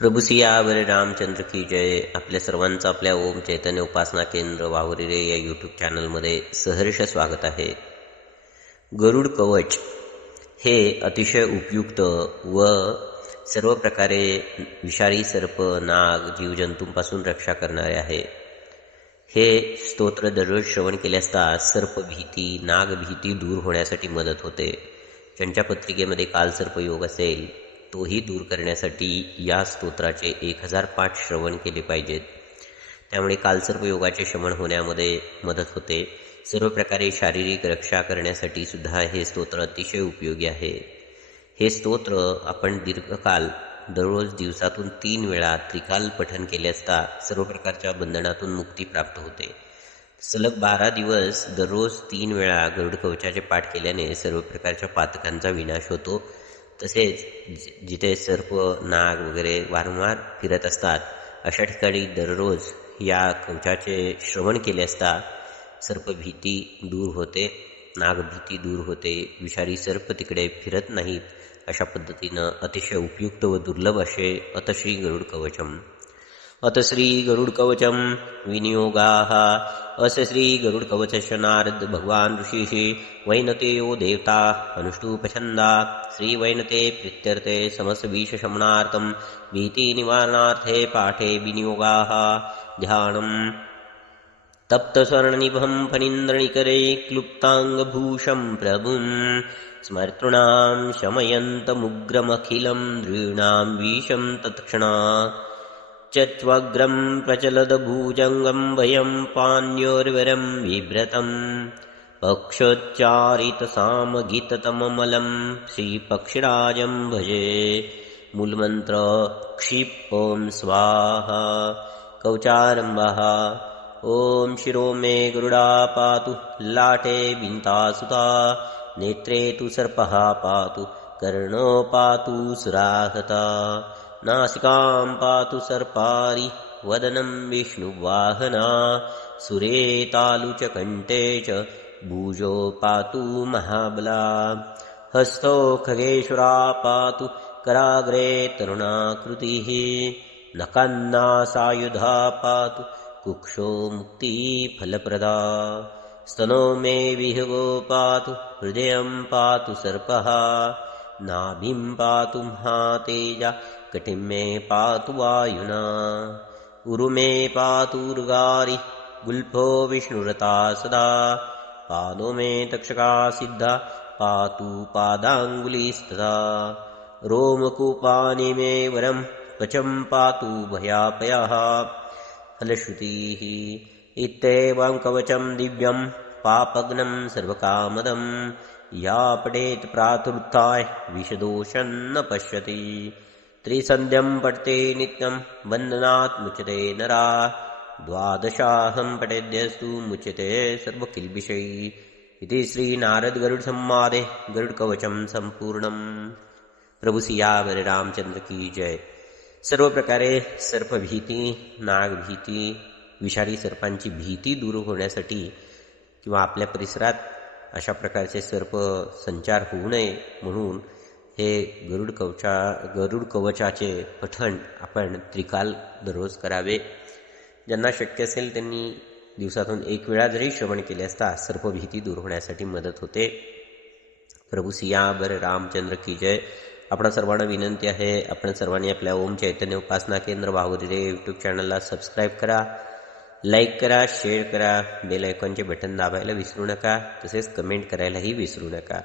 प्रभू सियावर रामचंद्र की जय. आपल्या सर्वांचं आपल्या ओम चैतन्य उपासना केंद्र वावरिरे या यूट्यूब चॅनलमध्ये सहर्ष स्वागत आहे. गरुड कवच हे अतिशय उपयुक्त व सर्व प्रकारे विषारी सर्प, नाग, जीवजंतूंपासून रक्षा करणारे आहे. हे स्तोत्र दररोज श्रवण केले असता सर्पभीती, नागभीती दूर होण्यासाठी मदत होते. ज्यांच्या पत्रिकेमध्ये कालसर्पयोग असेल तोही दूर करण्यासाठी या स्तोत्राचे 1000 पाठ श्रवण केले पाहिजेत. त्यामुळे कालसर्पयोगाचे शमन होण्यामध्ये मदत होते. सर्व प्रकारे शारीरिक रक्षा करण्यासाठी सुद्धा हे स्तोत्र अतिशय उपयोगी आहे. हे स्तोत्र आपण दीर्घकाल दररोज दिवसातून 3 वेळा त्रिकाल पठन केले असता सर्व प्रकारच्या बंधनातून मुक्ती प्राप्त होते. सलग 12 दिवस दररोज 3 वेळा गरुड कवचाचे पाठ केल्याने सर्व प्रकारच्या पातकांचा विनाश होतो. तसेच जिथे सर्प, नाग वगैरे वारंवार फिरत असतात अशा ठिकाणी दररोज या कवचाचे श्रवण केले असता सर्पभीती दूर होते, नागभीती दूर होते, विषारी सर्प तिकडे फिरत नाहीत. अशा पद्धतीनं अतिशय उपयुक्त व दुर्लभ असे अतश्री गरुड कवचम. अथ श्री गरुड कवचम विनियोगाः. अस्य श्री गरुड कवचस्य नारद भगवान ऋषिः वैनतेयो देवता अनुष्टुपछन्दा. श्री वैनते प्रीत्यर्थे समस्तविषशमनार्थं भीतिनिवारणार्थे पाठे विनियोगाः. ध्यानम्. तप्तस्वर्णनिभं फणीन्द्रनिकरे क्लुप्ताङ्गभूषं प्रभुं स्मर्तॄणां शमयन्तमुग्रमखिलं नृणां विषं तत्क्षणात्. चत्वग्रं प्रचलदभुजङ्गं भयं पाण्योर्वरं बिभ्रतं पक्षोच्चारितसामगीततममलं श्रीपक्षिराजं भजे. मूलमन्त्र क्षिप् ॐ स्वाहा. कवचारम्भः. ॐ शिरो मे गरुडा पातु लाटे बिन्तासुता. नेत्रे तु सर्पः पातु कर्णो पातु सुराहता. नासिकां पातु सर्पारि वदनं विष्णुवाहना. सुरे तालु च कण्ठे च भुजो पातु महाबला. हस्तो खगेश्वरा पातु कराग्रे तरुणाकृतिः. नकान्नासायुधा पातु कुक्षो मुक्तिफलप्रदा. स्तनो मे विहगो पातु हृदयं पातु सर्पः. नाभिं पातु महातेजा कटिं मे पातु वायुना. उरु मे पातु उर्गारि गुल्फो विष्णुरता सदा. पादो मे तक्षका सिद्धा पातु पादाङ्गुलीस्तदा. रोमकूपानि मे वरं त्वचं पातु भयापयः. फलश्रुतिः. इत्येवं कवचं दिव्यं पापग्नं सर्वकामदं. या पठेत् प्रातरुत्थाय विषदोषं न पश्यति. त्रिसन्ध्यं पठते नित्यं बन्धनात् मुच्यते नरा. 12 पठेद्यस्तु मुच्यते सर्वकिल्बिषै. इति श्री नारद गरुड संवादे गरुड कवचम संपूर्णम. प्रभू सियावर रामचंद्र की जय. सर्व प्रकारे सर्पभीती, नागभीती, विषारी सर्पांची भीती दूर होण्यासाठी किंवा आपल्या परिसरात अशा प्रकारचे सर्प संचार होऊ नये म्हणून हे गरुड कवचाचे पठण आपण त्रिकाल दररोज करावे. ज्यांना शक्य असेल त्यांनी दिवसातून 1 वेळा जरी श्रवण केले असता सर्पभीती दूर होण्यासाठी मदत होते. प्रभू सियावर रामचंद्र की जय. आपणा सर्वांना विनंती आहे, आपण सर्वांनी आपल्या ओम चैतन्य उपासना केंद्र वावरिरे यूट्यूब चॅनलला सबस्क्राईब करा, लाईक करा, शेअर करा, बेल आयकॉनचे बटन दाबायला विसरू नका. तसेच कमेंट करायलाही विसरू नका.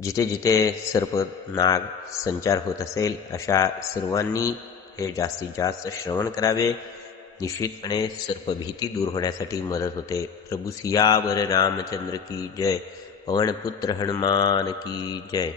जिथे जिथे सर्प, नाग संचार होत असेल अशा सर्वांनी हे जास्तीत जास्त श्रवण करावे. निश्चितपणे सर्पभीती दूर होण्यासाठी मदत होते. प्रभू सियावर रामचंद्र की जय. पवनपुत्र हनुमान की जय.